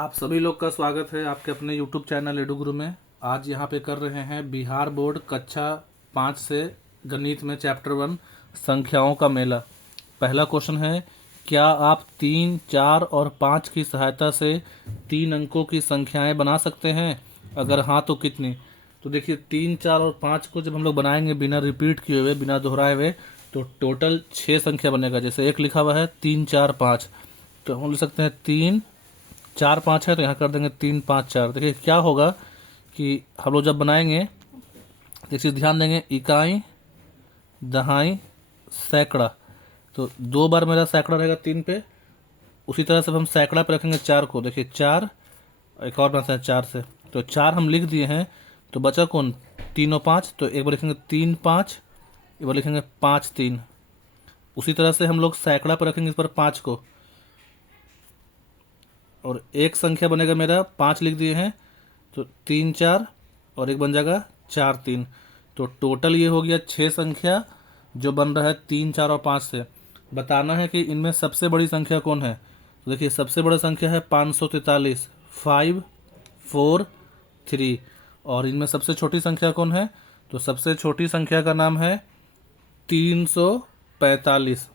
आप सभी लोग का स्वागत है आपके अपने YouTube चैनल एडू गुरु में। आज यहाँ पे कर रहे हैं बिहार बोर्ड कक्षा 5 से गणित में चैप्टर 1 संख्याओं का मेला। पहला क्वेश्चन है, क्या आप 3, 4 और 5 की सहायता से 3 अंकों की संख्याएं बना सकते हैं? अगर हाँ तो कितनी? तो देखिए 3, 4 और 5 को जब हम लोग बनाएंगे बिना रिपीट किए हुए, बिना दोहराए हुए, तो टोटल 6 संख्या बनेगा। जैसे एक लिखा हुआ है 3, 4, 5, तो हम लिख सकते हैं 3, 4, 5 है तो यहाँ कर देंगे 3, 5, 4। देखिए क्या होगा कि हम लोग जब बनाएंगे, देखिए ध्यान देंगे, इकाई, दहाई, सैकड़ा, तो 2 बार मेरा सैकड़ा रहेगा 3 पे। उसी तरह से हम सैकड़ा पे रखेंगे 4 को। देखिए 4, एक और बनाते हैं 4 से, तो 4 हम लिख दिए हैं, तो बचा कौन? 3 और 5, तो एक बार लिखेंगे 3, 5, एक बार लिखेंगे 5, 3। उसी तरह से हम लोग सैकड़ा पर रखेंगे इस पर 5 को, और एक संख्या बनेगा मेरा 5 लिख दिए हैं, तो 3, 4 और एक बन जाएगा 4, 3। तो टोटल ये हो गया 6 संख्या जो बन रहा है 3, 4 और 5 से। बताना है कि इनमें सबसे बड़ी संख्या कौन है। तो देखिए सबसे बड़ा संख्या है 543, 5, 4, 3। और इनमें सबसे छोटी संख्या कौन है? तो सबसे छोटी संख्या का नाम है 345।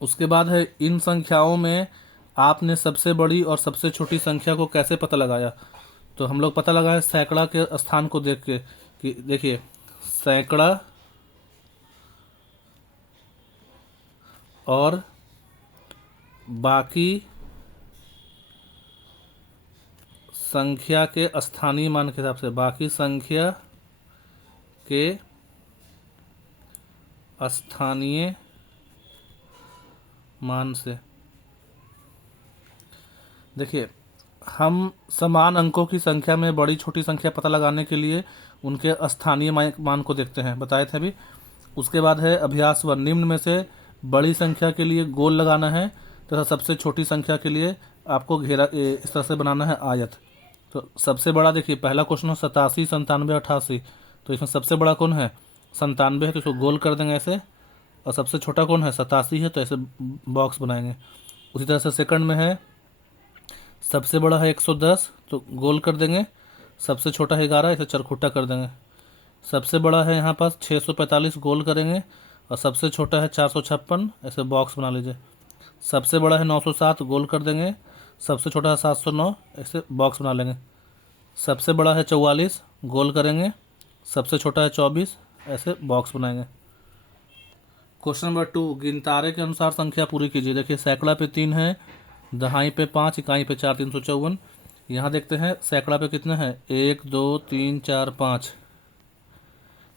उसके बाद है, इन संख्याओं में आपने सबसे बड़ी और सबसे छोटी संख्या को कैसे पता लगाया? तो हम लोग पता लगाए सैकड़ा के स्थान को देख के, कि देखिए सैकड़ा और बाकी संख्या के स्थानीय मान के हिसाब से, बाकी संख्या के स्थानीय मान से। देखिए हम समान अंकों की संख्या में बड़ी छोटी संख्या पता लगाने के लिए उनके स्थानीय मान को देखते हैं, बताए थे अभी। उसके बाद है अभ्यास 1, निम्न में से बड़ी संख्या के लिए गोल लगाना है तथा सबसे छोटी संख्या के लिए आपको घेरा इस तरह से बनाना है आयत। तो सबसे बड़ा देखिए पहला क्वेश्चन है 87, 97, 88, तो इसमें सबसे बड़ा कौन है? 97 है, तो इसको गोल कर देंगे ऐसे। और सबसे छोटा कौन है? 87 है, तो ऐसे बॉक्स बनाएंगे। उसी तरह से सेकंड में है, सबसे बड़ा है 110, तो गोल कर देंगे। सबसे छोटा है 11, इसे चरखुट्टा कर देंगे। सबसे बड़ा है यहाँ पास 645, गोल करेंगे। और सबसे छोटा है 456, ऐसे बॉक्स बना लीजिए। सबसे बड़ा है 907, गोल कर देंगे। सबसे छोटा है 709, ऐसे बॉक्स बना लेंगे। सबसे बड़ा है 44, गोल करेंगे। सबसे छोटा है 24, ऐसे बॉक्स बनाएंगे। क्वेश्चन नंबर 2, गिनतारे के अनुसार संख्या पूरी कीजिए। देखिए सैकड़ा पे 3 है, दहाई पे 5, इकाई पे 4, 354। यहाँ देखते हैं सैकड़ा पे कितना है, 1, 2, 3, 4, 5।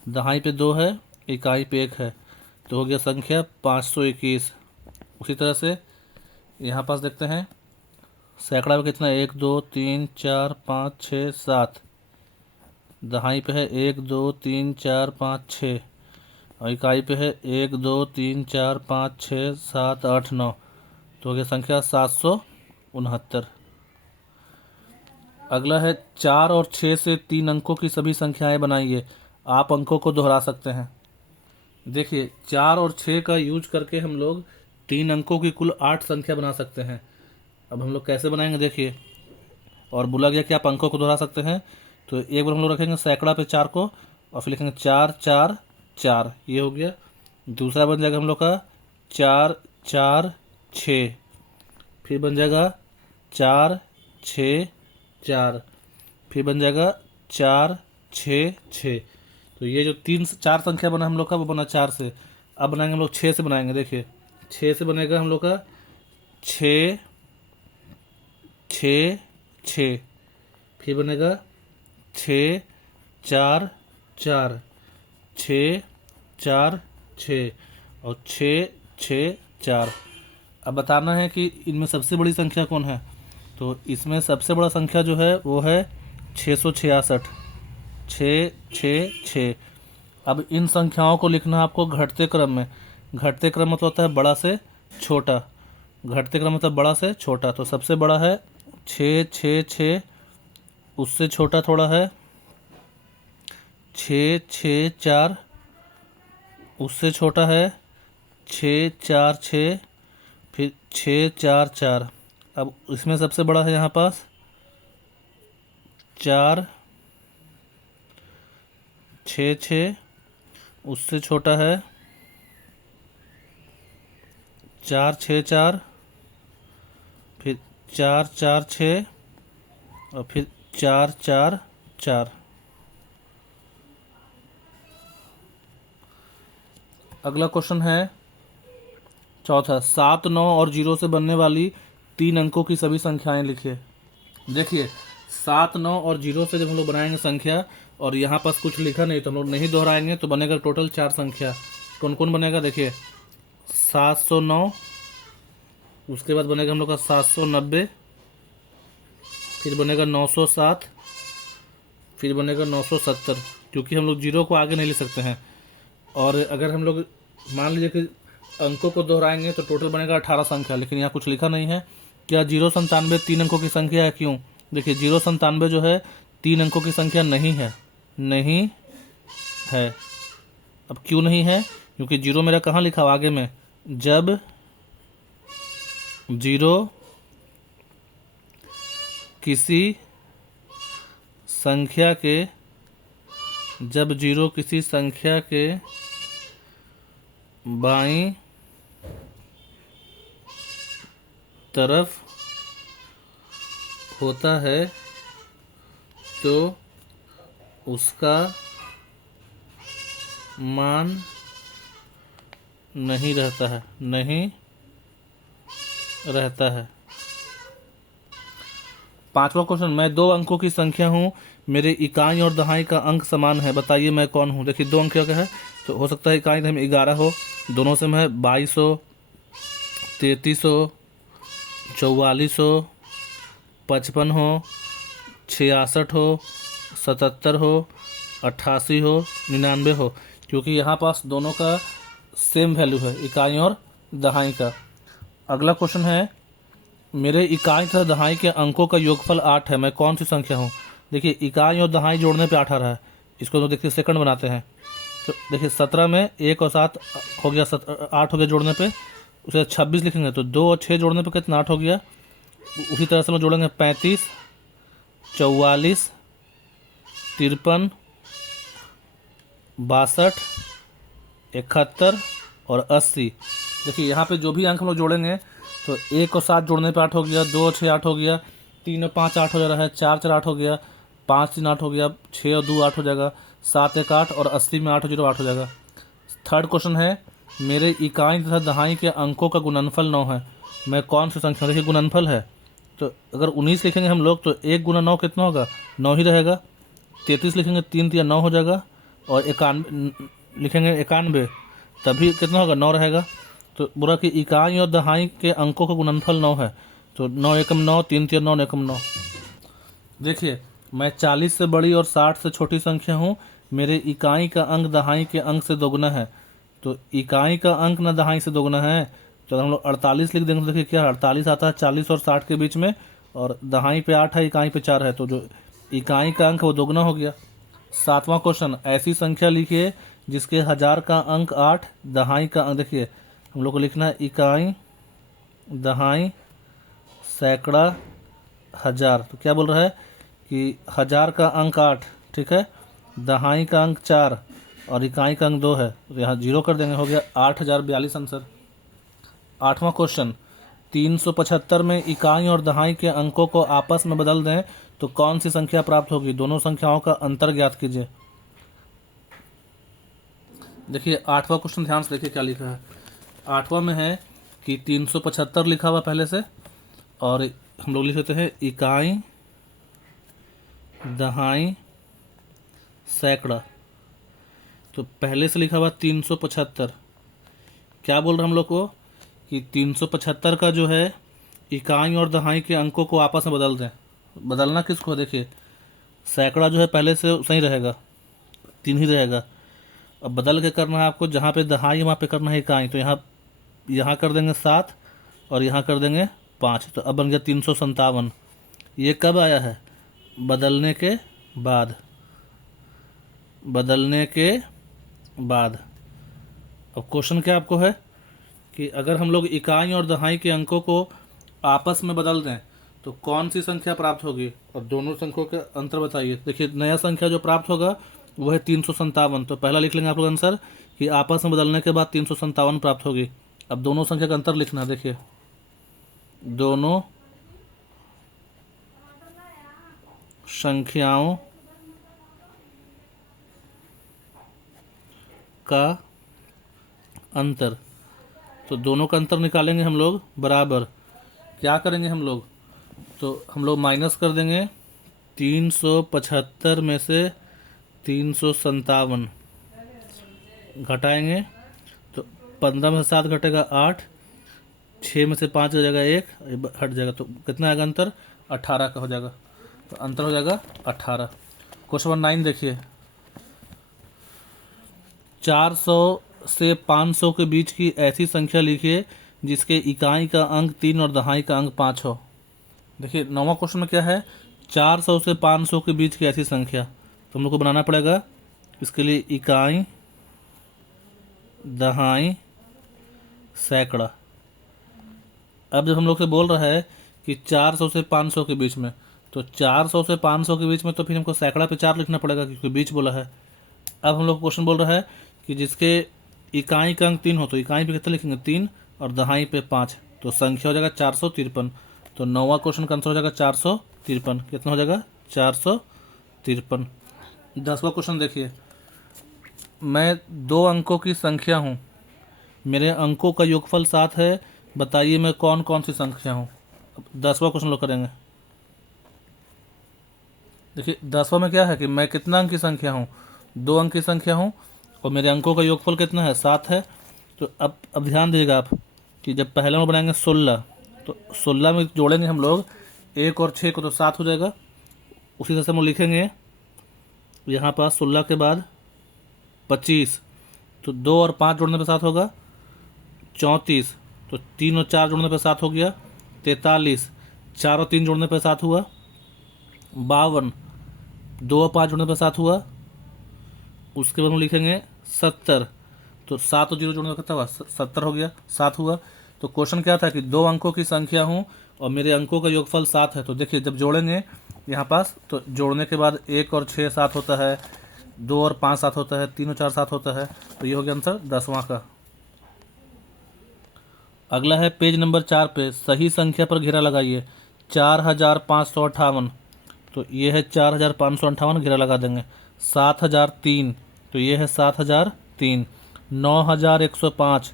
दहाई पे 2 है, इकाई पे 1 है, तो हो गया संख्या 521। उसी तरह से यहाँ पास देखते हैं सैकड़ा पे कितना है, 1, 2, 3, 4, 5, 6, 7। दहाई पे है 1, 2, 3, 4, 5, 6, और इकाई पे है 1, 2, 3, 4, 5, 6, 7, 8, 9, तो हो गया संख्या 769। अगला है 4 और 6 से 3 अंकों की सभी संख्याएं बनाइए। आप अंकों को दोहरा सकते हैं। देखिए 4 और 6 का यूज करके हम लोग 3 अंकों की कुल 8 संख्या बना सकते हैं। अब हम लोग कैसे बनाएंगे देखिए, और बोला गया कि आप अंकों को दोहरा सकते हैं। तो एक बार हम लोग रखेंगे सैकड़ा पे 4 को, और फिर लिखेंगे 4, 4, 4, ये हो गया। दूसरा बन जाएगा हम लोग का 4, 4, 6, फिर बन जाएगा 4, 6, 4, फिर बन जाएगा 4, 6, 6। तो ये जो 3, 4 संख्या बना हम लोग का, वो बना 4 से। अब बनाएंगे हम लोग 6 से बनाएंगे। देखिए 6 से बनेगा हम लोग का 6, 6, 6, फिर बनेगा 6, 4, 4, 6, 4, 6, और 6, 6, 4। अब बताना है कि इनमें सबसे बड़ी संख्या कौन है। तो इसमें सबसे बड़ा संख्या जो है वो है 666, 6, 6, 6। अब इन संख्याओं को लिखना है आपको घटते क्रम में। घटते क्रम मतलब होता है बड़ा से छोटा, घटते क्रम मतलब बड़ा से छोटा। तो सबसे बड़ा है 6, 6, 6, उससे छोटा थोड़ा है 6, 6, 4, उससे छोटा है 6, 4, 6, फिर 6, 4, 4। अब इसमें सबसे बड़ा है यहाँ पास 4 6 6, उससे छोटा है 4 6 4, फिर 4 4 6 और फिर 4 4 4। अगला क्वेश्चन है चौथा, 7 9 और 0 से बनने वाली 3 अंकों की सभी संख्याएं लिखिए। देखिए 7 9 और 0 से जब हम लोग बनाएंगे संख्या और यहाँ पास कुछ लिखा नहीं तो हम लोग नहीं दोहराएंगे तो बनेगा टोटल 4 संख्या। कौन कौन बनेगा देखिए, 709, उसके बाद बनेगा हम लोग का 790, फिर बनेगा 907, फिर बनेगा 970, क्योंकि हम लोग 0 को आगे नहीं ले सकते हैं। और अगर हम लोग मान लीजिए कि अंकों को दोहराएंगे तो टोटल बनेगा 18 संख्या, लेकिन यहाँ कुछ लिखा नहीं है। क्या 097 3 अंकों की संख्या है? क्यों? देखिए 097 जो है 3 अंकों की संख्या नहीं है, नहीं है। अब क्यों नहीं है? क्योंकि 0 मेरा कहाँ लिखा हुआ आगे में, जब 0 किसी संख्या के, जब 0 किसी संख्या के बाईं तरफ होता है तो उसका मान नहीं रहता है, नहीं रहता है। पांचवा क्वेश्चन, मैं 2 अंकों की संख्या हूँ, मेरे इकाई और दहाई का अंक समान है, बताइए मैं कौन हूँ। देखिए 2 अंक क्या है, तो हो सकता है इकाई में 11 हो, दोनों से मैं 2200, 3300, 4400, 55 हो, 66 हो, 77 हो, 88 हो, 99 हो, क्योंकि यहाँ पास दोनों का सेम वैल्यू है, इकाई और दहाई का। अगला क्वेश्चन है, मेरे इकाई तथा दहाई के अंकों का योगफल 8 है, मैं कौन सी संख्या हूँ। देखिए इकाई और दहाई जोड़ने पे 8 आ रहा है, इसको तो देखिए सेकंड बनाते हैं। तो देखिए 17 में 1 और 7 हो गया, 8 हो गया जोड़ने पे, उसे 26 लिखेंगे तो 2 और 6 जोड़ने पे कितना 8 हो गया। उसी तरह से हम जोड़ेंगे 35, 44, 53, 62, 71 और 80। देखिए यहाँ पे जो भी अंक हम लोग जोड़ेंगे तो 1 और 7 जोड़ने पे 8 हो गया, 2 और 6 8 हो गया, 3 और 5 8 हो जा रहा है, 4 4 8 हो गया, 5 3 8 हो गया, 6 और 2 8 हो जाएगा, 7 1 8 और 80 में 8 0 8 हो जाएगा। थर्ड क्वेश्चन है, मेरे इकाई तथा दहाई के अंकों का गुणनफल 9 है, मैं कौन सी संख्या। देखिए गुणनफल है तो अगर 19 लिखेंगे हम लोग तो 1 गुना 9 कितना होगा, 9 ही रहेगा। 33 लिखेंगे 3 3 9 हो जाएगा, और 91 लिखेंगे 91 तभी कितना होगा, 9 रहेगा। तो बोला कि इकाई और दहाई के अंकों का गुणनफल 9 है, तो 9 एकम 9, 3 3 9 एकम 9। देखिए मैं 40 से बड़ी और 60 से छोटी संख्या हूँ, मेरे इकाई का अंक दहाई के अंक से दोगुना है, तो इकाई का अंक ना दहाई से दोगुना है, तो हम लोग 48 लिख देंगे। तो देखिए क्या 48 आता है 40 और 60 के बीच में, और दहाई पे 8 है, इकाई पे 4 है, तो जो इकाई का अंक वो दोगुना हो गया। सातवां क्वेश्चन, ऐसी संख्या लिखिए जिसके 1000 का अंक 8, दहाई का अंक, देखिए हम लोग को लिखना है इकाई, दहाई, सैकड़ा, 1000। तो क्या बोल रहा है कि 1000 का अंक 8, ठीक है, दहाई का अंक 4 और इकाई का अंक 2 है, तो यहाँ 0 कर देंगे, हो गया 8042 आंसर। आठवां क्वेश्चन, 375 में इकाई और दहाई के अंकों को आपस में बदल दें तो कौन सी संख्या प्राप्त होगी, दोनों संख्याओं का अंतर ज्ञात कीजिए। देखिए आठवां क्वेश्चन ध्यान से देखिए क्या लिखा है। आठवां में है कि 375 लिखा हुआ पहले से, और हम लोग लिख लेते हैं इकाई, दहाई, सैकड़ा। तो पहले से लिखा हुआ 375, क्या बोल रहे हैं हम लोग को कि 375 का जो है इकाई और दहाई के अंकों को आपस में बदल दें। बदलना किसको, देखिए सैकड़ा जो है पहले से सही रहेगा, 3 ही रहेगा। अब बदल के करना है आपको, जहाँ पे दहाई वहाँ पे करना है इकाई, तो यहाँ कर देंगे 7 और यहाँ कर देंगे 5, तो अब बन गया 357। ये कब आया है, बदलने के बाद, बदलने के बाद। अब क्वेश्चन क्या आपको है कि अगर हम लोग इकाई और दहाई के अंकों को आपस में बदल दें तो कौन सी संख्या प्राप्त होगी, और दोनों संख्याओं के अंतर बताइए। देखिए नया संख्या जो प्राप्त होगा वो है 357। तो पहला लिख लेंगे आप लोग आंसर कि आपस में बदलने के बाद 357 प्राप्त होगी। अब दोनों संख्या का अंतर लिखना है। देखिए दोनों संख्याओं का अंतर, तो दोनों का अंतर निकालेंगे हम लोग बराबर। क्या करेंगे हम लोग, तो हम लोग माइनस कर देंगे 375 में से 357 घटाएंगे तो 15 में से 7 घटेगा 8, 6 में से 5 हो जाएगा 1 हट जाएगा, तो कितना आएगा अंतर, 18 का हो जाएगा। तो अंतर हो जाएगा 18। क्वेश्चन नंबर 9 देखिए, 400 से 500 के बीच की ऐसी संख्या लिखिए जिसके इकाई का अंक 3 और दहाई का अंक 5 हो। देखिए 9वां क्वेश्चन में क्या है, 400 से 500 के बीच की ऐसी संख्या, तो हम लोग को बनाना पड़ेगा इसके लिए इकाई दहाई सैकड़ा। अब जब हम लोग से बोल रहा है कि 400 से 500 के बीच में, तो 400 से 500 के बीच में तो फिर हमको सैकड़ा पे 4 लिखना पड़ेगा क्योंकि बीच बोला है। अब हम लोग क्वेश्चन बोल रहा है कि जिसके इकाई का अंक 3 हो, तो इकाई पे कितना लिखेंगे 3 और दहाई पे 5, तो संख्या हो जाएगा 453। तो 9वां क्वेश्चन का आंसर हो जाएगा 453। कितना हो जाएगा 453। 10वां क्वेश्चन देखिए, मैं 2 अंकों की संख्या हूँ, मेरे अंकों का योगफल 7 है, बताइए मैं कौन कौन सी संख्या हूँ। 10वां क्वेश्चन लोग करेंगे। देखिए 10वां में क्या है कि मैं कितना अंक की संख्या हूँ, 2 अंक की संख्या हूँ और मेरे अंकों का योगफल कितना है 7 है। तो अब ध्यान दीजिएगा आप कि जब पहला में बनाएंगे 16, तो 16 में जोड़ेंगे हम लोग 1 और 6 को, तो 7 हो जाएगा। उसी तरह से हम लिखेंगे यहाँ पास 16 के बाद 25, तो 2 और 5 जोड़ने पे 7 होगा 34, तो 3 और 4 जोड़ने पे 7 हो गया 43, 4 और 3 जोड़ने पे 7 हुआ 52, 2 और 5 जोड़ने पे 7 हुआ। उसके बाद हम लिखेंगे 70, तो 7 और 0 जोड़ने पे कितना हुआ 70 हो गया, 7 हुआ। तो क्वेश्चन क्या था कि 2 अंकों की संख्या हूँ और मेरे अंकों का योगफल 7 है। तो देखिए जब जोड़ेंगे यहाँ पास, तो जोड़ने के बाद 1 और 6 7 होता है, 2 और 5 7 होता है, 3 और 4 7 होता है। तो ये हो गया आंसर 10वां का। अगला है पेज नंबर 4 पे, सही संख्या पर घेरा लगाइए 4558। तो ये है 4558, घेरा लगा देंगे। 7003, तो ये है 7003। 9105,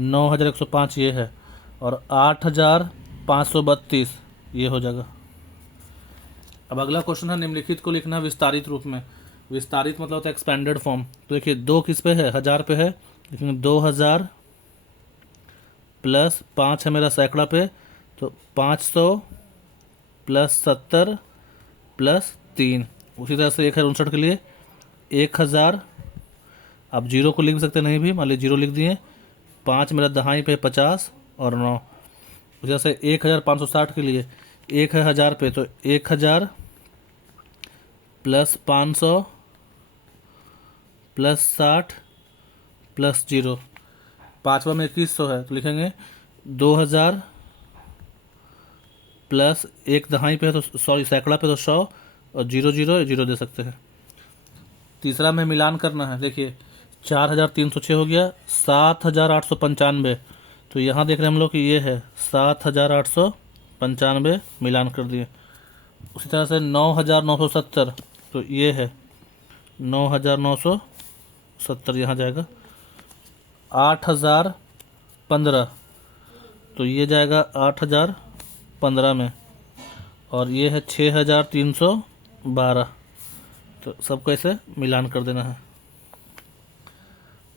9105 ये है, और 8532 ये हो जाएगा। अब अगला क्वेश्चन है, निम्नलिखित को लिखना विस्तारित रूप में। विस्तारित मतलब होता है एक्सपेंडेड फॉर्म। तो देखिए 2 किस पे है, 1000 पे है, लिखेंगे 2000 प्लस 5 है मेरा सैकड़ा पे, तो 500 प्लस 70 प्लस 3। उसी तरह से 1059 के लिए 1000, आप 0 को लिख भी सकते नहीं भी, मान लीजिए 0 लिख दिए। 5 मेरा दहाई पे 50 और 9। उसी तरह से 1560 के लिए 1 है 1000 पे, तो 1000 प्लस 500 प्लस 60 प्लस 0। 5वां में 2100 है, तो लिखेंगे 2000 प्लस 1 दहाई पे है, तो सॉरी सैकड़ा पे तो 100 और 0 0 0 दे सकते हैं। तीसरा में मिलान करना है। देखिए 4306 हो गया, 7895, तो यहाँ देख रहे हैं हम लोग कि ये है 7895, मिलान कर दिए। उसी तरह से 9970, तो ये है 9970, यहाँ जाएगा। 8015, तो ये जाएगा 8015 में, और ये है 6312। तो सबको ऐसे मिलान कर देना है।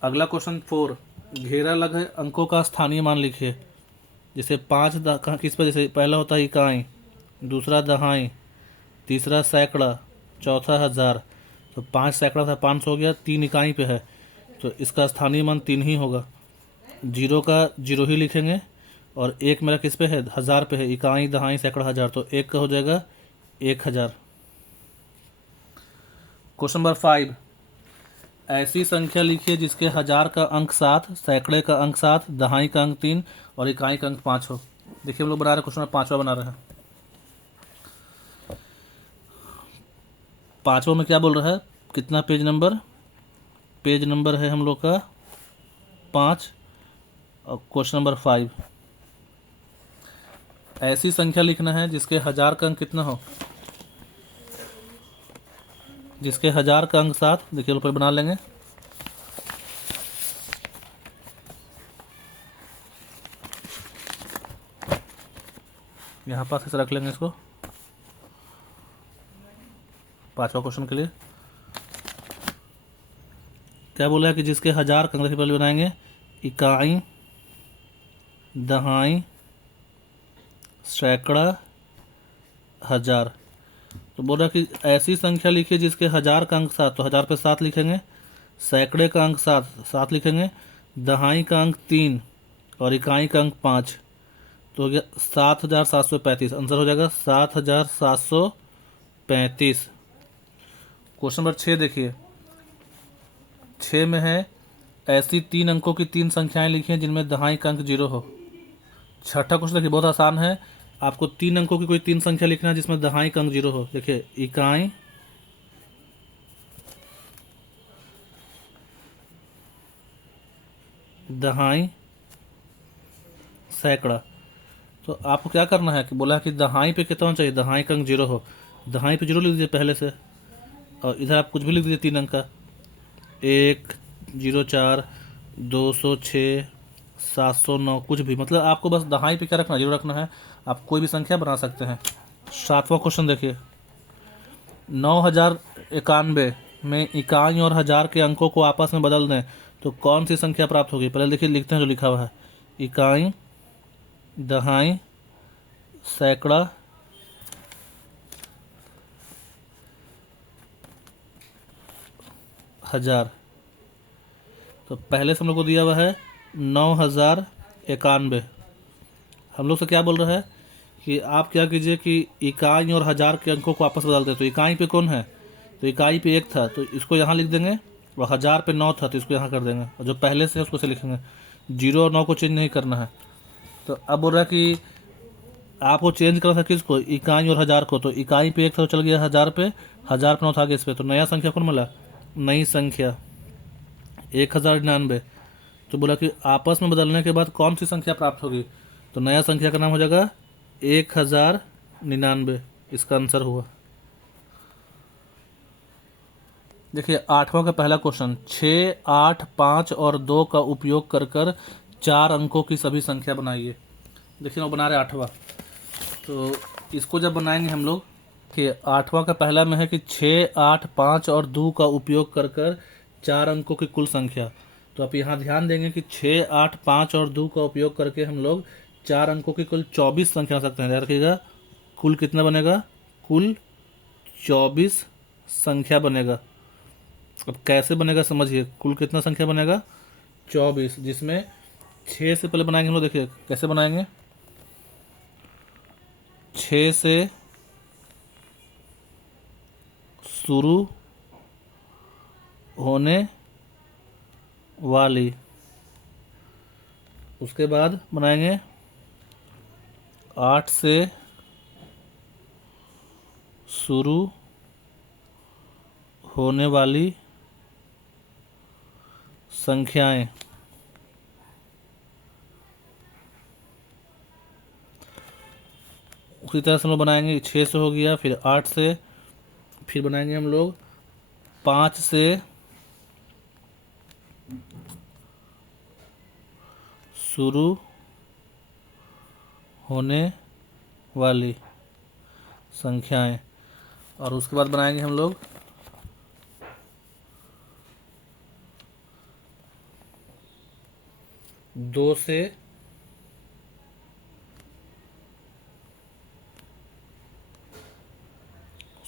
अगला क्वेश्चन 4, घेरा लगे अंकों का स्थानीय मान लिखिए। जैसे 5 किस पर, जैसे पहला होता है इकाई, दूसरा दहाई, तीसरा सैकड़ा, चौथा 1000। तो 5 सैकड़ा था 500 हो गया, 3 इकाई पे है, तो इसका स्थानीय मान 3 ही होगा। 0 का 0 ही लिखेंगे, और 1 मेरा किस पे है 1000 पे है, इकाई दहाई सैकड़ा 1000, तो 1 का हो जाएगा 1000। क्वेश्चन नंबर 5, ऐसी संख्या लिखिए जिसके 1000 का अंक 7, सैकड़े का अंक 7, दहाई का अंक 3 और इकाई का अंक 5 हो। देखिए हम लोग बना रहे हैं क्वेश्चन नंबर 5वां बना रहे हैं। 5वां में क्या बोल रहा है, कितना पेज नंबर, पेज नंबर है हम लोग का 5 और क्वेश्चन नंबर 5। ऐसी संख्या लिखना है जिसके 1000 का अंक कितना हो, जिसके 1000 का अंक 7। देखिए ऊपर बना लेंगे। यहाँ पास ऐसे रख लेंगे इसको 5वां क्वेश्चन के लिए। क्या बोला है कि जिसके 1000 का अंक, देखिए पहले बनाएंगे इकाई, दहाई, सैकड़ा, हजार। तो बोल रहा है कि ऐसी संख्या लिखिए जिसके 1000 का अंक 7, तो 1000 पे 7 लिखेंगे, सैकड़े का अंक 7 लिखेंगे, दहाई का अंक 3 और इकाई का अंक 5। तो हो गया 7735। आंसर हो जाएगा 7735। क्वेश्चन नंबर 6 देखिए, 6 में है ऐसी 3 अंकों की 3 संख्याएं लिखिए जिनमें दहाई का अंक 0 हो। छठा क्वेश्चन देखिए बहुत आसान है, आपको 3 अंकों की कोई 3 संख्या लिखना है जिसमें दहाई का अंक 0 हो। देखिए इकाई, दहाई, सैकड़ा। तो आपको क्या करना है कि बोला कि दहाई पे कितना होना चाहिए, दहाई का अंक 0 हो। दहाई पे 0 लिख दीजिए पहले से, और इधर आप कुछ भी लिख दीजिए 3 अंक का, 104, 206, 709, कुछ भी, मतलब आपको बस दहाई पे क्या रखना है, 0 रखना है। आप कोई भी संख्या बना सकते हैं। 7वां क्वेश्चन देखिए, 9091 में इकाई और हजार के अंकों को आपस में बदल दें तो कौन सी संख्या प्राप्त होगी। पहले देखिए लिखते हैं जो लिखा हुआ है, इकाई, दहाई, सैकड़ा, हजार। तो पहले से हम लोग को दिया हुआ है 9091। हम लोग से क्या बोल रहा है कि आप क्या कीजिए कि इकाई और हजार के अंकों को आपस में बदल दें। तो इकाई पे कौन है, तो इकाई पे 1 था तो इसको यहाँ लिख देंगे, और हजार पे 9 था तो इसको यहाँ कर देंगे, और जो पहले से है उसको से लिखेंगे। 0 और 9 को चेंज नहीं करना है। तो अब बोल रहा है कि आपको चेंज करना था किसको, इकाई और हजार को। तो इकाई पे 1 था तो चल गया हजार पे, हजार पे 9 था इस पे, तो नया संख्या कौन मिला, नई संख्या 1099। तो बोला कि आपस में बदलने के बाद कौन सी संख्या प्राप्त होगी, तो नया संख्या का नाम हो जाएगा 1099। इसका आंसर हुआ। देखिए 8वां का पहला क्वेश्चन, 6, 8, 5 और 2 का उपयोग कर कर 4 अंकों की सभी संख्या बनाइए। देखिए वो बना रहे 8वां। तो इसको जब बनाएंगे हम लोग कि 8वां का पहला में है कि 6, 8, 5 और 2 का उपयोग कर कर 4 अंकों की कुल संख्या। तो आप यहाँ ध्यान देंगे कि 6, 8, 5 और 2 का उपयोग करके हम लोग 4 अंकों की कुल 24 संख्या बना सकते हैं। ध्यान रखिएगा, कुल कितना बनेगा, कुल 24 संख्या बनेगा। अब कैसे बनेगा समझिए, कुल कितना संख्या बनेगा, 24, जिसमें 6 से पहले बनाएंगे हम लोग। देखिए कैसे बनाएंगे, 6 से शुरू होने वाली, उसके बाद बनाएंगे 8 से शुरू होने वाली संख्याएं, उसी तरह से हम लोग बनाएंगे 6 से हो गया, फिर 8 से, फिर बनाएंगे हम लोग 5 से शुरू होने वाली संख्याएं, और उसके बाद बनाएंगे हम लोग 2 से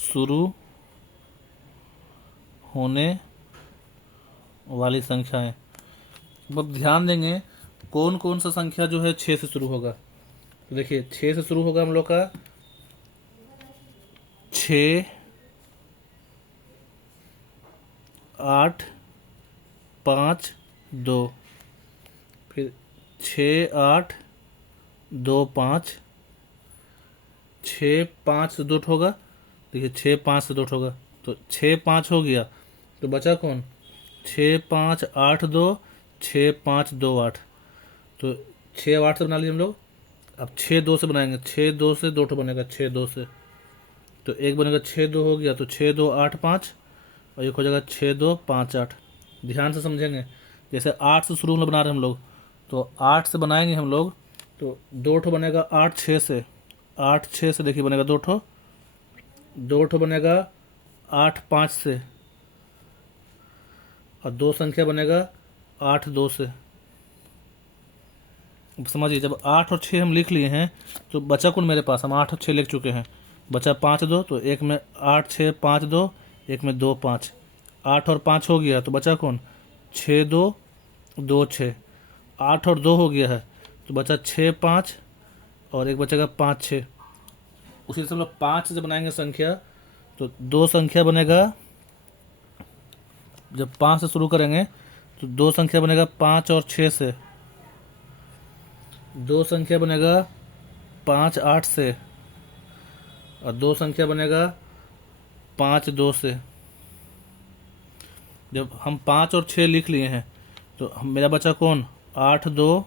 शुरू होने वाली संख्याएं। अब ध्यान देंगे कौन कौन सा संख्या जो है 6 से शुरू होगा। तो देखिए 6 से शुरू होगा हम लोग का 6, 8, 5, 2, फिर 6, 8, 2 5, 6 5 से 2 होगा। देखिए 6 5 से 2 होगा, तो 6 5 हो गया। तो बचा कौन? 6 5 8 2, 6 5 2 8। तो 6 8 से बना लिए हम लोग। अब 6 2 से बनाएंगे, 6 2 से 2 बनेगा, 6 2 से। तो एक बनेगा 6 2 हो गया, तो 6 2 8 5, और एक हो जाएगा 6 2 5 8। ध्यान से समझेंगे, जैसे 8 से शुरू में बना रहे हैं हम लोग, तो 8 से बनाएंगे हम लोग, तो 2 बनेगा 8 6 से। 8 6 से देखिए बनेगा 2 बनेगा 8 5 से, और 2 संख्या बनेगा 8 2 से। अब समझिए, जब 8 और 6 हम लिख लिए हैं, तो बचा कौन मेरे पास? हम 8 और 6 लिख चुके हैं, बचा 5 2। तो एक में 8 6 5 2, एक में 2 5। 8 और 5 हो गया, तो बचा कौन? 6 2 2 6। 8 और 2 हो गया है, तो बचा 6 5, और एक बचेगा 5 6। उसी से हम लोग 5 से बनाएंगे संख्या, तो 2 संख्या बनेगा। जब 5 से शुरू करेंगे, तो 2 संख्या बनेगा 5 और 6 से। 2 संख्या बनेगा 5 8 से, और 2 संख्या बनेगा 5 2 से। जब हम 5 और 6 लिख लिए हैं, तो हम मेरा बचा कौन? 8 2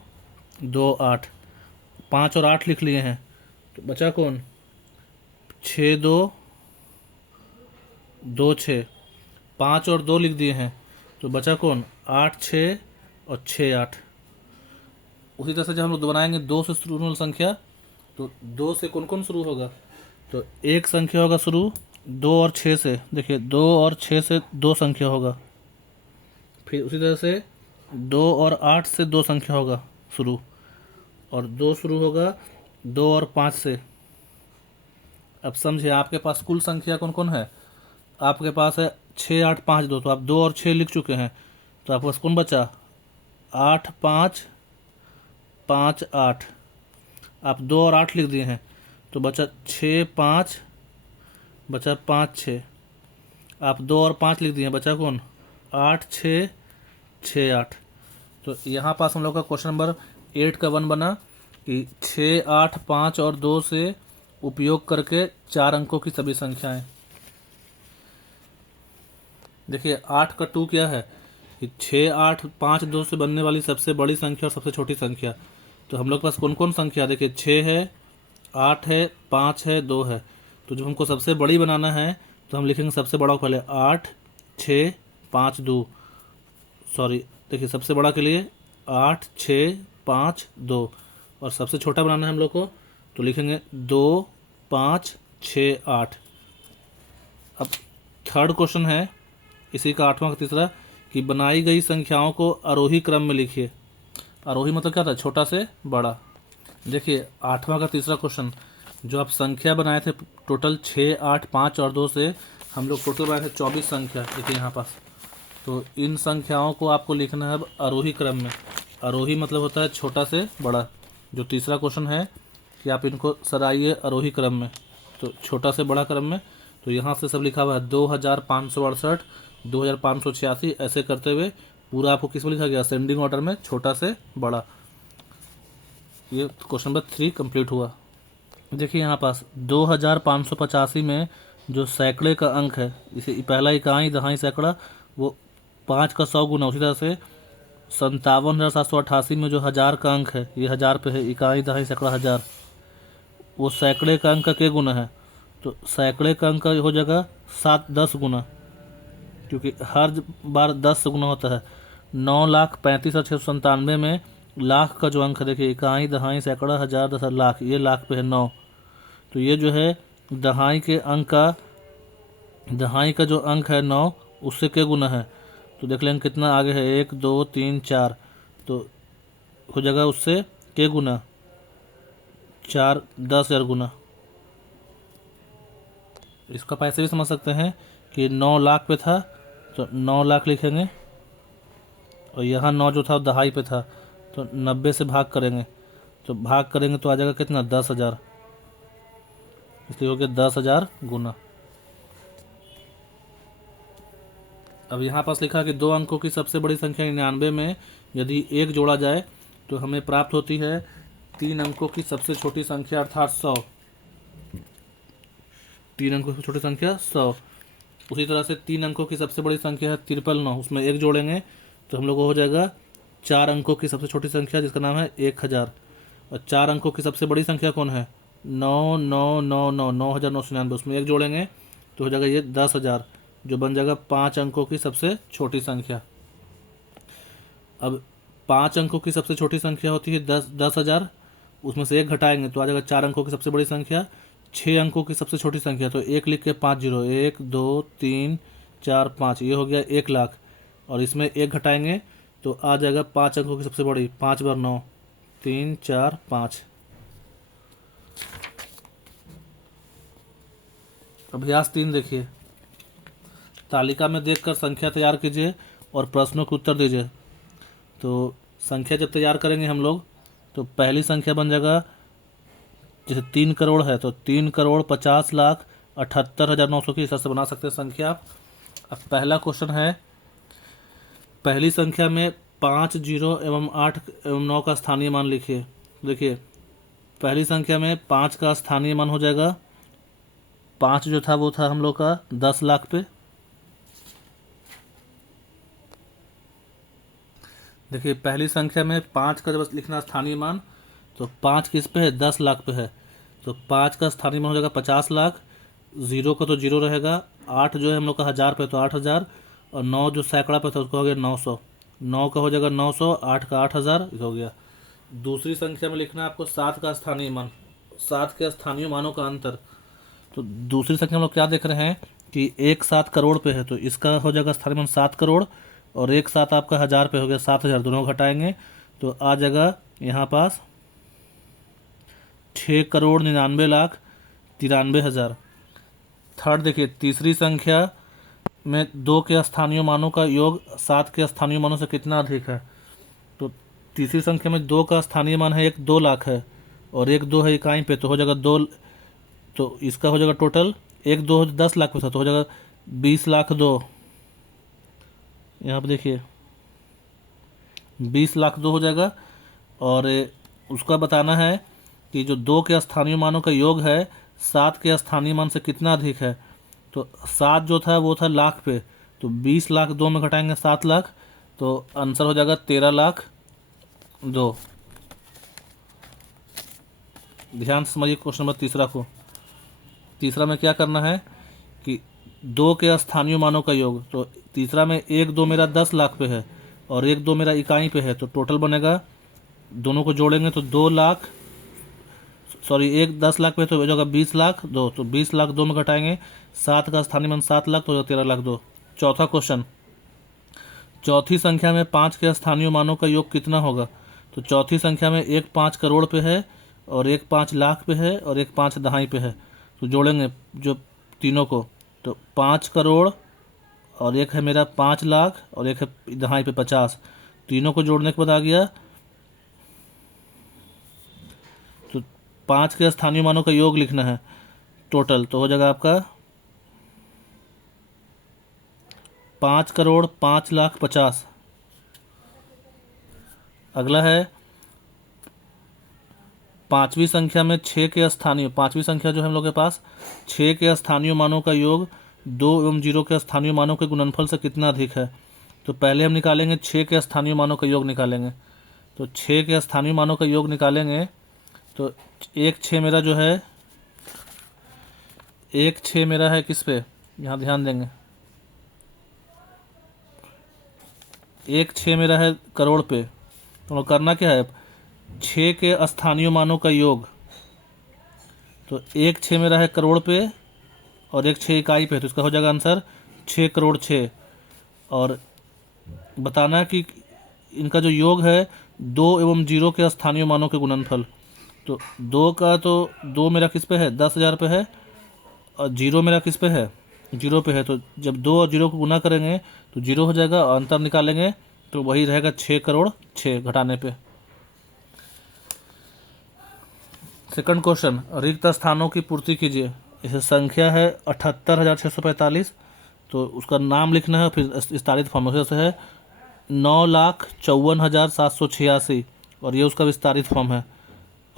2 8। 5 और 8 लिख लिए हैं, तो बचा कौन? 6 2 2 6। 5 और 2 लिख दिए हैं, तो बचा कौन? 8 6 और 6 8। उसी तरह से जब हम लोग बनाएंगे 2 से शुरू होने वाली संख्या, तो 2 से कौन कौन शुरू होगा? तो एक संख्या होगा शुरू 2 और 6 से। देखिए 2 और 6 से 2 संख्या होगा। फिर उसी तरह से 2 और 8 से 2 संख्या होगा शुरू, और 2 शुरू होगा 2 और 5 से। अब समझिए, आपके पास कुल संख्या कौन कौन है? आपके पास है 6 8 5 2, तो आप 2 और 6 लिख चुके हैं, तो आपके पास कौन बचा? 8 5 5 8। आप 2 और 8 लिख दिए हैं, तो बचा 6 5, बचा 5 6। आप 2 और 5 लिख दिए हैं, बचा कौन? 8 6 6 8। तो यहाँ पास हम लोग का क्वेश्चन नंबर 8 का 1 बना कि 6 8 5 और 2 से उपयोग करके 4 अंकों की सभी संख्याएं। देखिए 8 का 2 क्या है कि 6 8 5 2 से बनने वाली सबसे बड़ी संख्या और सबसे छोटी संख्या। तो हम लोग के पास कौन कौन संख्या? देखिए 6 है, 8 है, 5 है, 2 है। तो जब हमको सबसे बड़ी बनाना है, तो हम लिखेंगे सबसे बड़ा को पहले 8 6 5 2। सॉरी, देखिए सबसे बड़ा के लिए 8 6 5 2, और सबसे छोटा बनाना है हम लोग को, तो लिखेंगे 2 5 6 8। अब थर्ड क्वेश्चन है इसी का 8वां का तीसरा, कि बनाई गई संख्याओं को आरोही क्रम में लिखिए। आरोही मतलब क्या था? छोटा से बड़ा। देखिए 8वां का तीसरा क्वेश्चन, जो आप संख्या बनाए थे टोटल 6 8 5 और 2 से, हम लोग टोटल बनाए थे 24 संख्या। देखिए यहाँ पास, तो इन संख्याओं को आपको लिखना है अब आरोही क्रम में। आरोही मतलब होता है छोटा से बड़ा। जो तीसरा क्वेश्चन है कि आप इनको सराइए आरोही क्रम में, तो छोटा से बड़ा क्रम में। तो यहाँ से सब लिखा हुआ है 2568, 2586, ऐसे करते हुए पूरा आपको किस में लिखा गया? असेंडिंग ऑर्डर में, छोटा से बड़ा। ये क्वेश्चन नंबर 3 कंप्लीट हुआ। देखिए यहाँ पास 2585 में जो सैकड़े का अंक है, इसे पहला इकाई दहाई सैकड़ा, वो 5 का 100 गुना। उसी तरह से 57,788 में जो 1000 का अंक है, ये 1000 पे है, इकाई दहाई सैकड़ा 1000, वो सैकड़े का अंक का क्या गुना है? तो सैकड़े का अंक का हो जाएगा 7 10 गुना, क्योंकि हर बार 10 गुना होता है। 9,35,697 में लाख का जो अंक है, देखिए इकाई दहाई सैकड़ा 1000 10 लाख, ये लाख पे है 9। तो ये जो है दहाई के अंक का, दहाई का जो अंक है 9, उससे क्या गुना है? तो देख लेंगे कितना आगे है, 1 2 3 4, तो हो जाएगा उससे क्या गुना? 4 10,000 गुना। इसका पैसे भी समझ सकते हैं कि 9 लाख पे था, तो 9 लाख लिखेंगे, और यहाँ 9 जो था वो दहाई पे था, तो 90 से भाग करेंगे, तो भाग करेंगे तो आ जाएगा कितना? 10,000। इसलिए हो गया 10,000 गुना। अब यहाँ पास लिखा कि 2 अंकों की सबसे बड़ी संख्या 99 में यदि 1 जोड़ा जाए, तो हमें प्राप्त होती है 3 अंकों की सबसे छोटी संख्या अर्थात 100। 3 अंकों की छोटी संख्या 100। उसी तरह से 3 अंकों की सबसे बड़ी संख्या है 53, उसमें एक जोड़ेंगे तो हम लोग को हो जाएगा 4 अंकों की सबसे छोटी संख्या जिसका नाम है 1000। और 4 अंकों की सबसे बड़ी संख्या कौन है? 9999, 9999, उसमें एक जोड़ेंगे तो हो जाएगा ये 10,000, जो बन जाएगा 5 अंकों की सबसे छोटी संख्या। अब 5 अंकों की सबसे छोटी संख्या होती है 10,000, उसमें से एक घटाएंगे तो आ जाएगा 4 अंकों की सबसे बड़ी संख्या। 6 अंकों की सबसे छोटी संख्या तो एक लिख के 5 जीरो, 1 2 3 4 5, ये हो गया 1,00,000। और इसमें एक घटाएंगे तो आ जाएगा 5 अंकों की सबसे बड़ी, 5 बार 9, 3 4 5। अभ्यास 3 देखिए, तालिका में देखकर संख्या तैयार कीजिए और प्रश्नों के उत्तर दीजिए। तो संख्या जब तैयार करेंगे हम लोग तो पहली संख्या बन जाएगा, जैसे 3 करोड़ है तो 3,50,78,900 के हिसाब से बना सकते हैं संख्या। अब पहला क्वेश्चन है, पहली संख्या में 5 जीरो एवं 8 एवं 9 का स्थानीय मान लिखिए। देखिए पहली संख्या में 5 का स्थानीय मान हो जाएगा, 5 जो था वो था हम लोग का 10 लाख पे। देखिए पहली संख्या में 5 का जब लिखना स्थानीय मान तो 5 किस पे है? 10 लाख पे है। तो 5 का स्थानीय मान हो जाएगा 50 लाख, जीरो का तो जीरो रहेगा, 8 जो है हम लोग का 1000 पे तो 8000, और 9 जो सैकड़ा पे था उसका हो गया 900, 9 का हो जाएगा 900, 8 का 8000 हो गया। दूसरी संख्या में लिखना है आपको 7 का स्थानीय मान, 7 के स्थानीय मानों का अंतर। तो दूसरी संख्या में लोग क्या देख रहे हैं कि 1 7 करोड़ पे है तो इसका हो जाएगा स्थानीय मान 7 करोड़, और 1 7 आपका 1000 पे हो गया 7000, दोनों घटाएंगे तो आ जाएगा यहाँ पास 6,99,93,000। थर्ड देखिए, तीसरी संख्या में 2 के स्थानीय मानों का योग 7 के स्थानीय मानों से कितना अधिक है? तो तीसरी संख्या में 2 का स्थानीय मान है, एक 2 लाख है और एक 2 है इकाई पे तो हो जाएगा 2, तो इसका हो जाएगा टोटल, एक 2 10 लाख पे था तो हो जाएगा 20 लाख 2, यहाँ पे देखिए 20 लाख 2 हो जाएगा। और उसका बताना है कि जो 2 के स्थानीय मानों का योग है 7 के स्थानीय मान से कितना अधिक है। तो 7 जो था वो था लाख पे, तो 20 लाख 2 में घटाएंगे 7 लाख तो आंसर हो जाएगा 13 लाख 2। ध्यान से समझिए क्वेश्चन नंबर तीसरा को। तीसरा में क्या करना है कि 2 के स्थानीय मानों का योग, तो तीसरा में 1 2 मेरा 10 लाख पे है और 1 2 मेरा इकाई पे है, तो टोटल बनेगा, दोनों को जोड़ेंगे तो 2 लाख, सॉरी 1 10 लाख पे तो हो जाएगा 20 लाख 2, तो 20 लाख 2 में घटाएंगे 7 का स्थानीय मान 7 लाख तो हो जाएगा 13 लाख 2। चौथा क्वेश्चन, चौथी संख्या में 5 के स्थानीय मानों का योग कितना होगा? तो चौथी संख्या में 1 5 करोड़ पे है और 1 5 लाख पे है और 1 5 दहाई पे है, तो जोड़ेंगे जो तीनों को तो 5 करोड़ और एक है मेरा 5 लाख और एक है दहाई पे 50, तीनों को जोड़ने के बाद आ गया, तो 5 के स्थानीय मानों का योग लिखना है टोटल, तो हो जाएगा आपका 5 करोड़ 5 लाख 50। अगला है पांचवी संख्या में 6 के स्थानीय, पांचवी संख्या जो है हम लोग के पास 6 के स्थानीय मानों का योग 2 एवं 0 के स्थानीय मानों के गुणनफल से कितना अधिक है। तो पहले हम निकालेंगे 6 के स्थानीय मानों का योग निकालेंगे, तो 6 के स्थानीय मानों का योग निकालेंगे तो 1 6 मेरा जो है, 1 6 मेरा है किस पे, यहाँ ध्यान देंगे, 1 6 मेरा है करोड़ पे, तो करना क्या है 6 के स्थानीय मानों का योग, तो 1 6 मेरा है करोड़ पे और 1 6 इकाई पे, तो इसका हो जाएगा आंसर 6 करोड़ 6। और बताना कि इनका जो योग है 2 एवं 0 के स्थानीय मानों के गुणनफल, तो 2 का तो 2 मेरा किस पे है 10,000 पे है और 0 मेरा किस पे है 0 पे है, तो जब 2 और 0 को गुना करेंगे तो 0 हो जाएगा और अंतर निकालेंगे तो वही रहेगा 6 करोड़ 6 घटाने पे। सेकंड क्वेश्चन, रिक्त स्थानों की पूर्ति कीजिए। इसे संख्या है 78,645, तो उसका नाम लिखना है, फिर विस्तारित फॉर्म से है 9,54,786 और ये उसका विस्तारित फॉर्म है।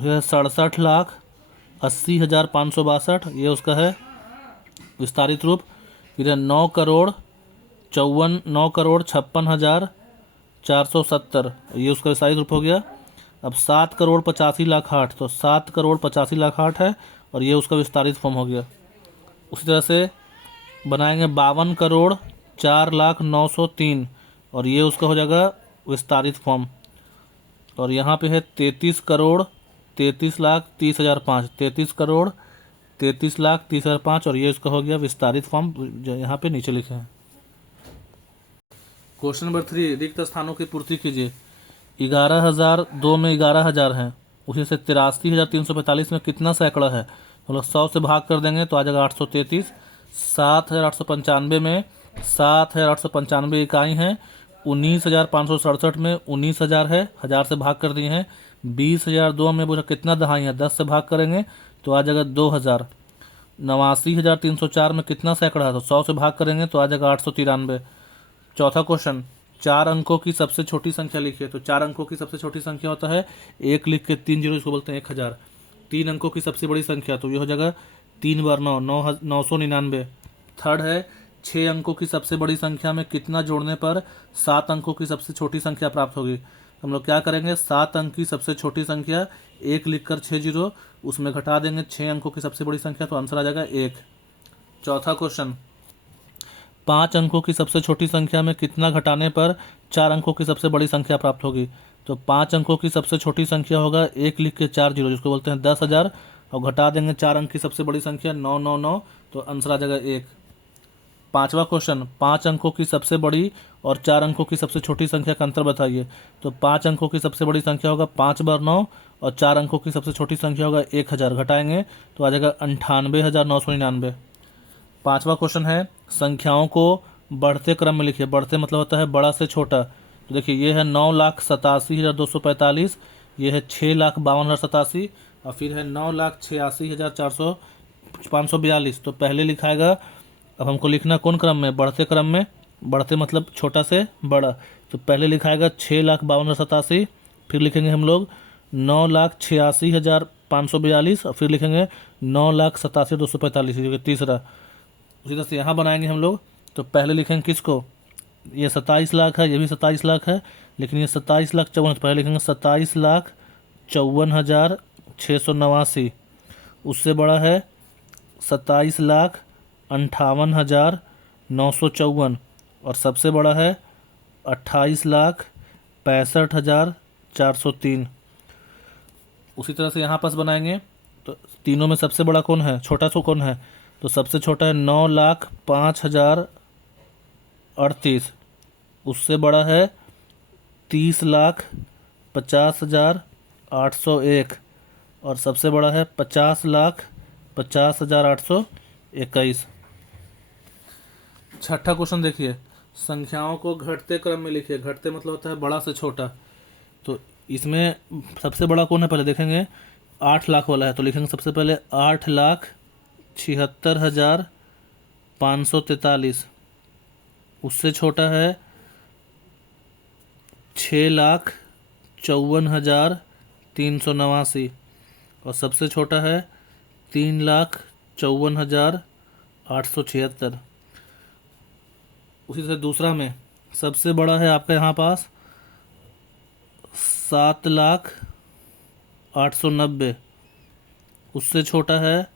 यह 67,80,562, ये उसका है विस्तारित रूप। फिर है 9,56,470, ये उसका विस्तारित रूप हो गया। अब 7,85,08,000, तो 7,85,08,000 है और ये उसका विस्तारित फॉर्म हो गया। उसी तरह से बनाएंगे 52,04,09,03, और ये उसका हो जाएगा विस्तारित फॉर्म। और यहाँ पे है 33,33,30,005, 33,33,30,005, और ये उसका हो गया विस्तारित फॉर्म जो यहाँ पे नीचे लिखे हैं। क्वेश्चन नंबर 3, रिक्त स्थानों की पूर्ति कीजिए। 11,002 में 11,000 है, उसी से 83,345 में कितना सैकड़ा है? हम लोग 100 से भाग कर देंगे तो आ जाएगा 833। 7,895 में 7,895 इकाई हैं। 19,567 में 19,000 है, 1000 से भाग कर दिए हैं। 20,002 में बोला कितना दहाई है, 10 से भाग करेंगे तो आ जाएगा 2,000। 89,304 में कितना सैकड़ा है, तो 100 से भाग करेंगे तो आ जाएगा 893। चौथा क्वेश्चन, 4 अंकों की सबसे छोटी संख्या लिखिए। तो 4 अंकों की सबसे छोटी संख्या होता है 1 लिख के 3 जीरो, इसको बोलते हैं 1000। 3 अंकों की सबसे बड़ी संख्या, तो ये हो जाएगा 3 बार 9, 999। थर्ड है 6 अंकों की सबसे बड़ी संख्या में कितना जोड़ने पर 7 अंकों की सबसे छोटी संख्या प्राप्त होगी। हम लोग क्या करेंगे, 7 अंक की सबसे छोटी संख्या 1 लिख कर 6 जीरो, उसमें घटा देंगे 6 अंकों की सबसे बड़ी संख्या, तो आंसर आ जाएगा 1। चौथा क्वेश्चन, 5 अंकों की सबसे छोटी संख्या में कितना घटाने पर 4 अंकों की सबसे बड़ी संख्या प्राप्त होगी। तो 5 अंकों की सबसे छोटी संख्या होगा 1 लिख के 4 जीरो, जिसको बोलते हैं 10,000, और घटा देंगे 4 अंक की सबसे बड़ी संख्या 999, तो आंसर आ जाएगा 1। पांचवा क्वेश्चन, 5 अंकों की सबसे बड़ी और 4 अंकों की सबसे छोटी संख्या का अंतर बताइए। तो 5 अंकों की सबसे बड़ी संख्या होगा 5 बार 9, और 4 अंकों की सबसे छोटी संख्या होगा 1000, घटाएंगे तो आ जाएगा 98,999। पांचवा क्वेश्चन है, संख्याओं को बढ़ते क्रम में लिखिए। बढ़ते मतलब होता है बड़ा से छोटा। तो देखिए ये है 9,87,245, ये है 6,52,087, और फिर है 9,86,542। तो पहले लिखाएगा, अब हमको लिखना कौन क्रम में, बढ़ते क्रम में। बढ़ते मतलब छोटा से बड़ा, तो पहले लिखाएगा 6,52,087, फिर लिखेंगे हम लोग 9,86,542, और फिर लिखेंगे 9,87,245, ये तीसरा। उसी तरह से यहाँ बनाएंगे हम लोग, तो पहले लिखेंगे किसको, ये 27 लाख है, ये भी 27 लाख है, लेकिन ये 27,54,000, पहले लिखेंगे 27,54,689। उससे बड़ा है 27,58,954, और सबसे बड़ा है 28,65,403। उसी तरह से यहाँ पास बनाएंगे, तो तीनों में सबसे बड़ा कौन है, छोटा सा कौन है, तो सबसे छोटा है 9,05,038। उससे बड़ा है 30,50,801, और सबसे बड़ा है 50,50,821। छठा क्वेश्चन देखिए, संख्याओं को घटते क्रम में लिखिए। घटते मतलब होता है बड़ा से छोटा। तो इसमें सबसे बड़ा कौन है, पहले देखेंगे 8 लाख वाला है, तो लिखेंगे सबसे पहले 8,76,543। उससे छोटा है 6,54,389, और सबसे छोटा है 3,54,876। उसी से दूसरा में सबसे बड़ा है आपका यहाँ पास 7,08,90। उससे छोटा है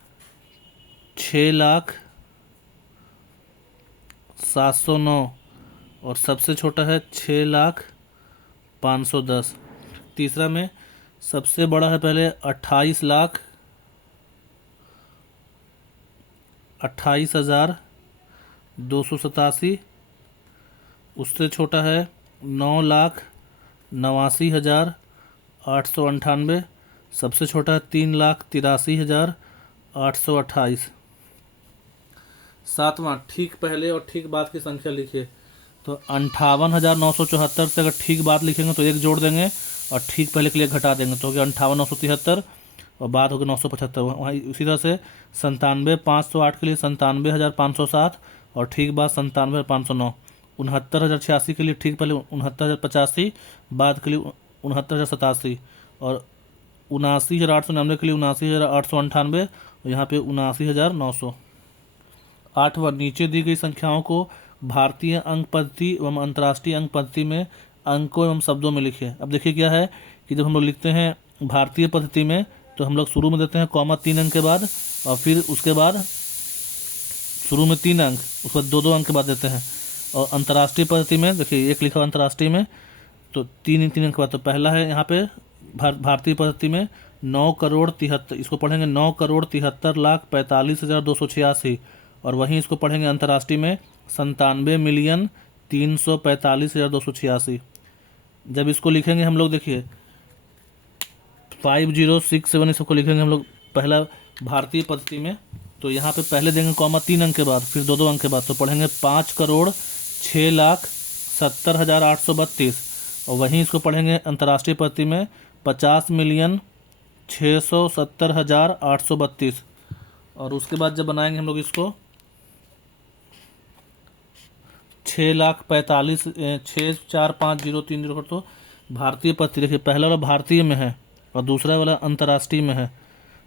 6,07,09, और सबसे छोटा है 6,05,10। तीसरा में सबसे बड़ा है पहले 28,28,287। उससे छोटा है 9,89,898। सबसे छोटा है 3,83,828। सातवां, ठीक पहले और ठीक बाद की संख्या लिखिए। तो 58,974 से अगर ठीक बाद लिखेंगे तो 1 जोड़ देंगे, और ठीक पहले के लिए घटा देंगे, तो हो गया 58,973, और बाद हो गया 975। वहाँ उसी तरह से 97,508 के लिए 97,507, और ठीक बाद 97,509। 69,086 के लिए ठीक पहले 69,085, बाद के लिए 69,087, और 79,899 के लिए 79,898 और यहाँ पे 79,900। 8वां, नीचे दी गई संख्याओं को भारतीय अंक पद्धति एवं अंतर्राष्ट्रीय अंक पद्धति में अंकों एवं शब्दों में लिखिए। अब देखिए क्या है कि जब हम लोग लिखते हैं भारतीय पद्धति में तो हम लोग शुरू में देते हैं कॉमा 3 अंक के बाद, और फिर उसके बाद शुरू में 3 अंक, उसके बाद 2-2 अंक के बाद देते हैं। और अंतर्राष्ट्रीय पद्धति में देखिए एक लिखा हुआ अंतर्राष्ट्रीय में तो 3 अंक के बाद। तो पहला है यहाँ पे भारतीय पद्धति में 9,73,000, इसको पढ़ेंगे 9,73,45,286। और वहीं इसको पढ़ेंगे अंतर्राष्ट्रीय में 97,345,286। जब इसको लिखेंगे हम लोग देखिए 5067 इसको लिखेंगे हम लोग पहला भारतीय पद्धति में, तो यहाँ पे पहले देंगे कॉमा 3 अंक के बाद, फिर 2-2 अंक के बाद, तो पढ़ेंगे 5,06,70,832। और वहीं इसको पढ़ेंगे अंतर्राष्ट्रीय पद्धति में 50,670,832। और उसके बाद जब बनाएंगे हम लोग इसको 6,45,645,030 कर, तो भारतीय पद्धति देखिए पहला वाला भारतीय में है और दूसरा वाला अंतर्राष्ट्रीय में है,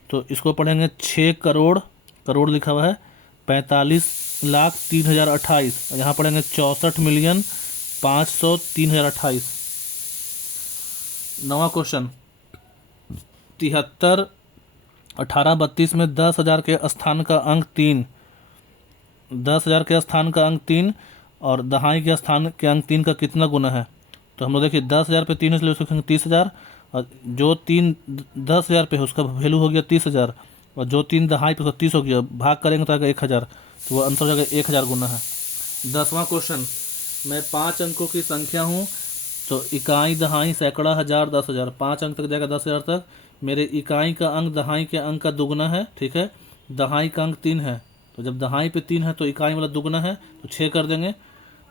तो इसको पढ़ेंगे 6 करोड़, करोड़ लिखा हुआ है 45,03,028 और यहाँ पढ़ेंगे 64,503,028। 9वां क्वेश्चन, 73, 18, 32 में 10,000 के स्थान का अंक 3, 10,000 के स्थान का अंक 3 और दहाई के स्थान के अंक 3 का कितना गुना है। तो हम लोग देखिए 10,000 पे 3 इसलिए उसको लिखेंगे 30,000, और जो 3 10,000 पे है उसका वैल्यू हो गया 30,000, और जो 3 दहाई पे उसका 30 हो गया, भाग करेंगे तो आएगा 1,000, तो वो आंसर हो जाएगा 1,000 गुना है। 10वां क्वेश्चन, मैं 5 अंकों की संख्या हूँ, तो इकाई, दहाई, सैकड़ा, हजार, 10,000, 5 अंक तक जाएगा 10,000 तक। मेरे इकाई का अंक दहाई के अंक का दुगना है, ठीक है, दहाई का अंक 3 है, तो जब दहाई पे 3 है तो इकाई वाला दुगना है तो 6 कर देंगे।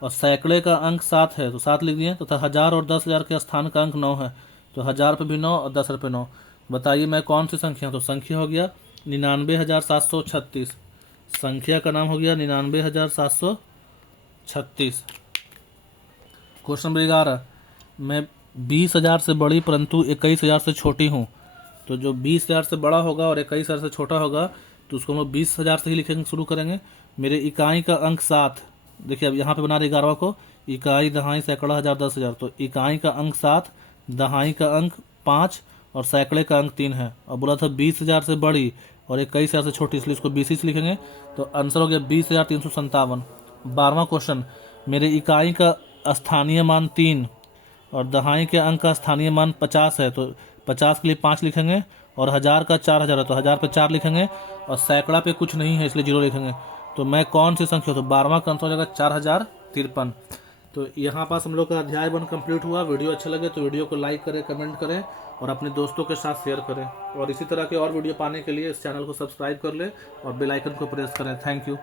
और सैकड़े का अंक 7 है तो 7 लिख दिए, तथा 1000 और 10,000 के स्थान का अंक 9 है, तो 1000 पे भी 9 और 10 पे 9। बताइए मैं कौन सी संख्या, तो संख्या हो गया 99,736, संख्या का नाम हो गया 99,736। क्वेश्चन नंबर 11, मैं 20,000 से बड़ी परंतु 21,000 से छोटी हूँ, तो जो 20,000 से बड़ा होगा और 21,000 से छोटा होगा तो उसको हम लोग 20,000 से ही लिखेंगे, शुरू करेंगे। मेरे इकाई का अंक 7, देखिए अब यहाँ पे बना रहे 11वां को, इकाई, दहाई, सैकड़ा, हजार, 10,000, तो इकाई का अंक 7, दहाई का अंक 5 और सैकड़े का अंक 3 है। और बोला था 20,000 से बड़ी और 21,000 से छोटी, इसलिए इसको 20 से लिखेंगे, तो आंसर हो गया 20,357। 12वां क्वेश्चन, मेरे इकाई का स्थानीय मान 3 और दहाई के अंक का स्थानीय मान 50 है, तो 50 के लिए 5 लिखेंगे, और 1000 का 4,000 है तो 1000 पे 4 लिखेंगे, और सैकड़ा पे कुछ नहीं है इसलिए 0 लिखेंगे। तो मैं कौन सी संख्या, तो 12वां का आंसर हो जाएगा 4053। तो यहाँ पास हम लोग का अध्याय 1 कंप्लीट हुआ। वीडियो अच्छा लगे तो वीडियो को लाइक करें, कमेंट करें और अपने दोस्तों के साथ शेयर करें, और इसी तरह के और वीडियो पाने के लिए इस चैनल को सब्सक्राइब कर लें और बेल आइकन को प्रेस करें। Thank you.